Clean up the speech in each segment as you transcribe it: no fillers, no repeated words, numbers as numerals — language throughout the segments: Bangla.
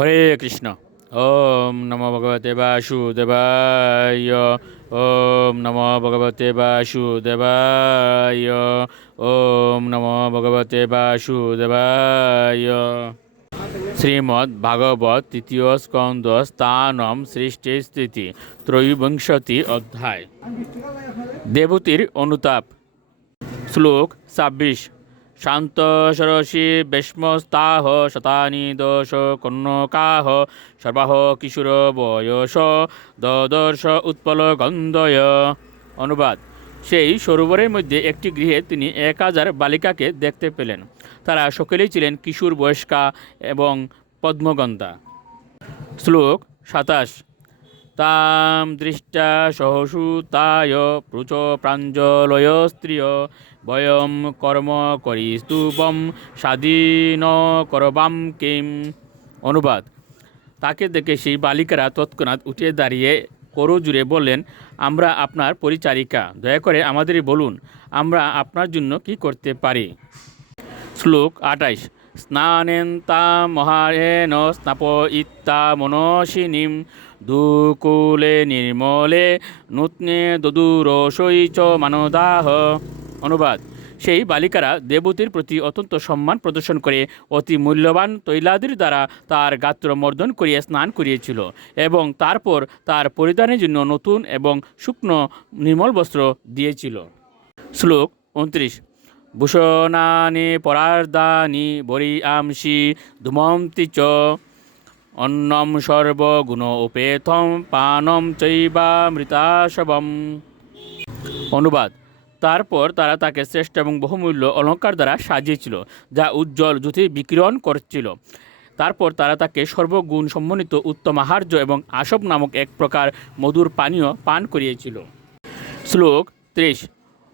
হরে কৃষ্ণ। ওম নমো ভগবতে বাসুদেবায়। ওম নমো ভগবতে বাসুদেবায়। ওম নমো ভগবতে বাসুদেবায়। শ্রীমদ্ ভাগবত তৃতীয় স্কন্দ স্থানম সৃষ্টি স্থিতি ত্রয়োবিংশতি অধ্যায়। দেবতীর অনুতাপ। শ্লোক ২৬। শান্ত সরসী বেশ্মস্তাহ শতানি দোষ কন্যকাহ সর্বাহ কিশোর বয়স দদর্শ উৎপল গন্ধয়। অনুবাদ: সেই সরোবরের মধ্যে একটি গৃহে তিনি ১,০০০ বালিকাকে দেখতে পেলেন। তারা সকলেই ছিলেন কিশোর বয়স্কা এবং পদ্মগন্ধা। শ্লোক ২৭। তাম দৃষ্টা সহসুতায় পৃচ প্রাঞ্জলয় স্ত্রিয় বয়ম কর্ম করিস্তুবম স্বাধীন করবাম কিম। অনুবাদ: তাকে দেখে সেই বালিকারা তৎক্ষণাৎ উঠে দাঁড়িয়ে করজোড়ে বললেন, আমরা আপনার পরিচারিকা, দয়া করে আমাদের বলুন, আমরা আপনার জন্য কি করতে পারি। শ্লোক ২৮। স্নানেন্তা মহারেণ স্নাপয়িত্বা মনসিনীম দুকুলে নির্মলে নূত্নে দদুরসৈ চ মানদাহ। অনুবাদ: সেই বালিকারা দেবতীর প্রতি অত্যন্ত সম্মান প্রদর্শন করে অতি মূল্যবান তৈলাদির দ্বারা তার গাত্র মর্দন করিয়ে স্নান করিয়েছিল এবং তারপর তার পরিধানের জন্য নতুন এবং শুকনো নির্মল বস্ত্র দিয়েছিল। শ্লোক ২৯। ভূষণানি পরার্দানি বরিয়াংসি ধূমন্তি চ অন্নম সর্বগুণ উপেথম পানম চৈবামৃতাশবম। অনুবাদ: তারপর তারা তাকে শ্রেষ্ঠ এবং বহুমূল্য অলঙ্কার দ্বারা সাজিয়েছিল, যা উজ্জ্বল জ্যোতি বিকিরণ করছিল। তারপর তারা তাকে সর্বগুণ সম্মানিত উত্তম আহার্য এবং আসব নামক এক প্রকার মধুর পানীয় পান করিয়েছিল। শ্লোক ৩০।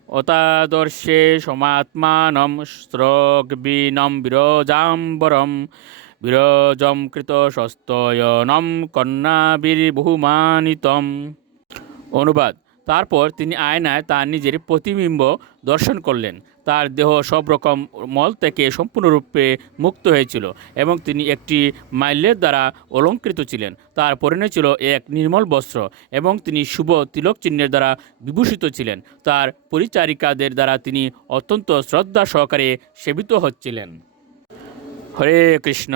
অতাদর্শে সমাত্মানম স্রগ্বীনম বিরজাম্বরম বিরজম কৃত সস্তয়নম কন্যাবীর্বহুমানিতম। অনুবাদ: তারপর তিনি আয়নায় তার নিজের প্রতিবিম্ব দর্শন করলেন। তার দেহ সব রকম মল থেকে সম্পূর্ণরূপে মুক্ত হয়েছিল এবং তিনি একটি মাল্যের দ্বারা অলঙ্কৃত ছিলেন। তার পরনে ছিল এক নির্মল বস্ত্র এবং তিনি শুভ তিলক চিহ্নের দ্বারা বিভূষিত ছিলেন। তার পরিচারিকাদের দ্বারা তিনি অত্যন্ত শ্রদ্ধা সহকারে সেবিত হচ্ছিলেন। হরে কৃষ্ণ।